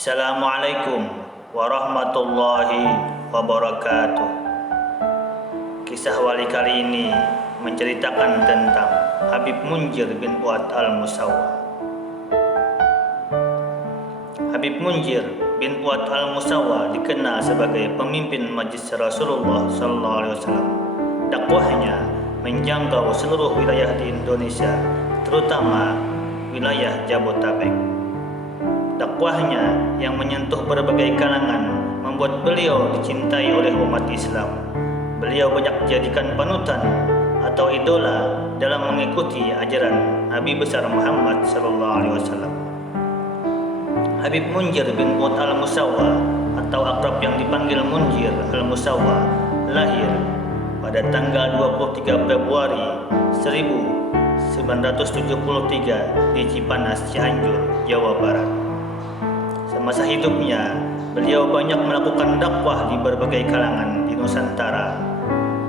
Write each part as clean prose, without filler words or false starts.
Assalamualaikum warahmatullahi wabarakatuh. Kisah wali kali ini menceritakan tentang Habib Munzir bin Fuad al-Musawa. Habib Munzir bin Fuad al-Musawa dikenal sebagai pemimpin Majlis Rasulullah SAW. Dakwahnya menjangkau seluruh wilayah di Indonesia, terutama wilayah Jabodetabek. Dakwahnya yang menyentuh berbagai kalangan membuat beliau dicintai oleh umat Islam. Beliau banyak dijadikan panutan atau idola dalam mengikuti ajaran Nabi besar Muhammad SAW. Habib Munzir bin Fuad al-Musawa atau akrab yang dipanggil Munzir al-Musawa lahir pada tanggal 23 Februari 1973 di Cipanas, Cianjur, Jawa Barat. Semasa hidupnya, beliau banyak melakukan dakwah di berbagai kalangan di Nusantara.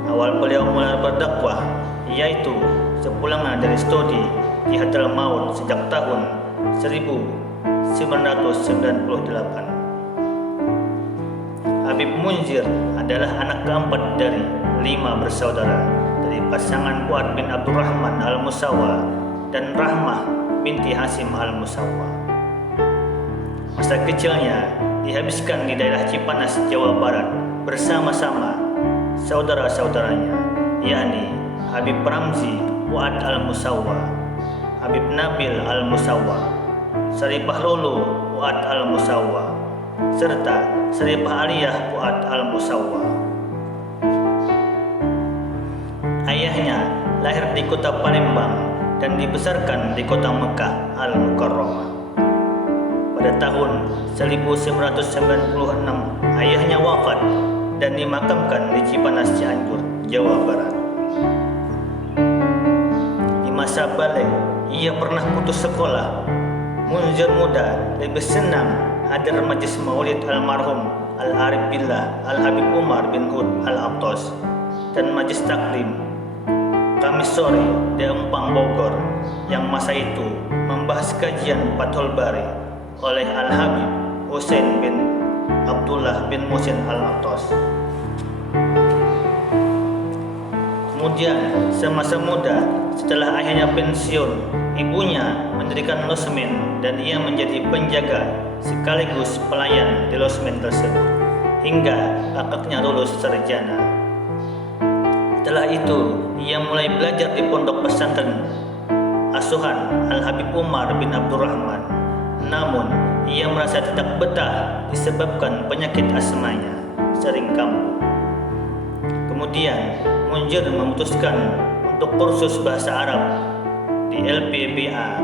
Awal beliau mulai berdakwah yaitu sepulangan dari studi di Hadramaut sejak tahun 1998. Habib Munzir adalah anak keempat dari 5 bersaudara dari pasangan Fuad bin Abdurrahman al-Musawa dan Rahmah binti Hasim al-Musawa. Masa kecilnya dihabiskan di daerah Cipanas, Jawa Barat bersama-sama saudara-saudaranya, yakni Habib Ramzi Fuad al-Musawa, Habib Nabil al-Musawa, Saripah Lolo Fuad al-Musawa, serta Saripah Aliyah Fuad al-Musawa. Ayahnya lahir di kota Palembang dan dibesarkan di kota Mekah al-Mukarramah. Pada tahun 1996, ayahnya wafat dan dimakamkan di Cipanas, Cianjur, Jawa Barat. Di masa balik, ia pernah putus sekolah. Munzir muda lebih senang hadir majlis maulid almarhum Al-Arif Billah Al-Habib Umar bin Hud Al-Aqtas dan majlis taklim Kamis sore di Empang, Bogor, yang masa itu membahas kajian Fathul Bari oleh Al-Habib Husain bin Abdullah bin Muhsin Al-Aqtas. Kemudian semasa muda, setelah ayahnya pensiun, ibunya mendirikan losmen dan ia menjadi penjaga sekaligus pelayan di losmen tersebut hingga kakaknya lulus sarjana. Setelah itu, ia mulai belajar di pondok pesantren asuhan Al-Habib Umar bin Abdurrahman. Namun, ia merasa tidak betah disebabkan penyakit asmanya sering kambuh. Kemudian, Munzir memutuskan untuk kursus bahasa Arab di LPBA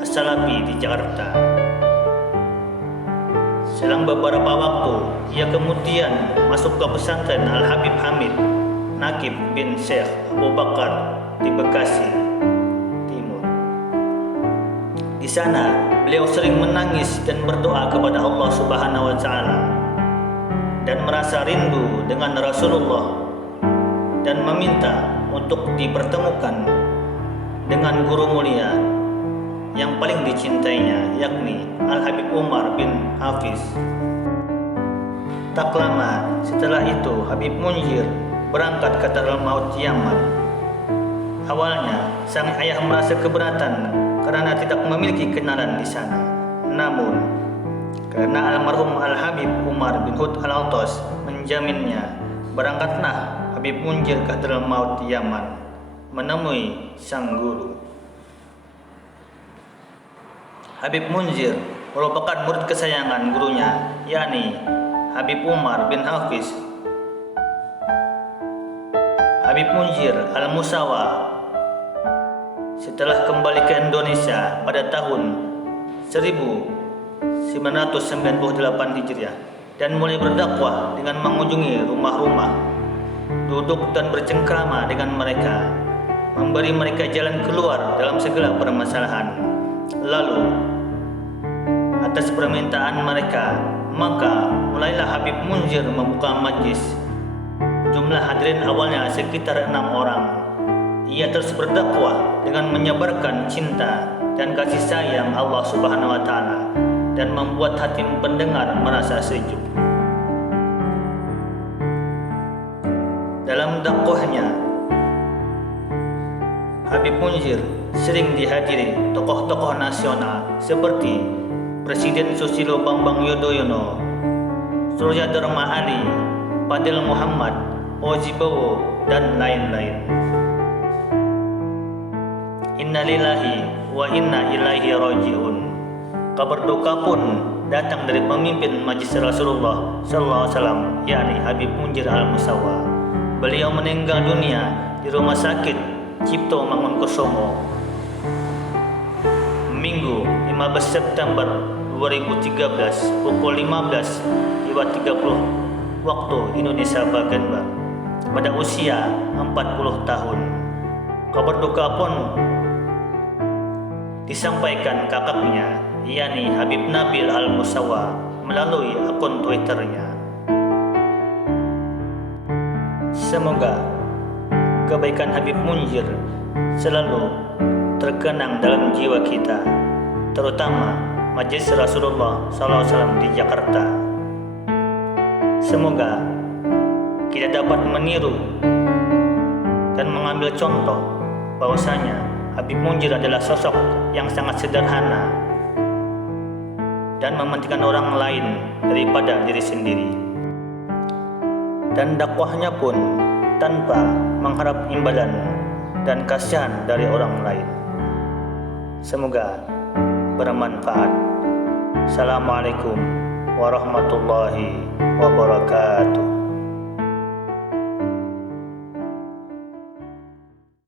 As-Salafi di Jakarta. Selang beberapa waktu, ia kemudian masuk ke pesantren Al-Habib Hamid Nakib bin Syekh Abu Bakar di Bekasi Timur. Di sana, beliau sering menangis dan berdoa kepada Allah Subhanahu wa Ta'ala dan merasa rindu dengan Rasulullah dan meminta untuk dipertemukan dengan guru mulia yang paling dicintainya, yakni Al-Habib Umar bin Hafiz. Tak lama setelah itu, Habib Munzir berangkat ke Hadramaut, Yaman. Awalnya, sang ayah merasa keberatan karena tidak memiliki kenalan di sana. Namun, karena almarhum Al-Habib Umar bin Hud Al-Aqtas menjaminnya, berangkatlah Habib Munzir ke Hadramaut, Yaman, menemui sang guru. Habib Munzir merupakan murid kesayangan gurunya, yakni Habib Umar bin Hafiz. Habib Munzir al-Musawa setelah kembali ke Indonesia pada tahun 1998 Hijriah dan mulai berdakwah dengan mengunjungi rumah-rumah, duduk dan bercengkrama dengan mereka, memberi mereka jalan keluar dalam segala permasalahan. Lalu, atas permintaan mereka, maka mulailah Habib Munzir membuka majlis. Jumlah hadirin awalnya sekitar 6 orang. Ia terus berdakwah dengan menyebarkan cinta dan kasih sayang Allah Subhanahu wa Ta'ala dan membuat hati pendengar merasa sejuk. Dalam dakwahnya, Habib Munzir sering dihadiri tokoh-tokoh nasional seperti Presiden Susilo Bambang Yudhoyono, Surya Dharma Ali, Fadil Muhammad, Oji Bowo, dan lain-lain. Innalillahi wa inna ilaihi raji'un. Kabar duka pun datang dari pemimpin Majelis Rasulullah SAW, yakni Habib Munzir Al-Musawa. Beliau meninggal dunia di Rumah Sakit Cipto Mangunkusumo Minggu 15 September 2013 pukul 15.30 waktu Indonesia bagian barat pada usia 40 tahun. Kabar duka pun disampaikan kakaknya, yakni Habib Nabil Al-Musawa, melalui akun Twitternya. Semoga kebaikan Habib Munzir selalu terkenang dalam jiwa kita, terutama Majelis Rasulullah SAW di Jakarta. Semoga kita dapat meniru dan mengambil contoh bahwasanya Habib Munzir adalah sosok yang sangat sederhana dan mementingkan orang lain daripada diri sendiri, dan dakwahnya pun tanpa mengharap imbalan dan kasihan dari orang lain. Semoga bermanfaat. Assalamualaikum warahmatullahi wabarakatuh.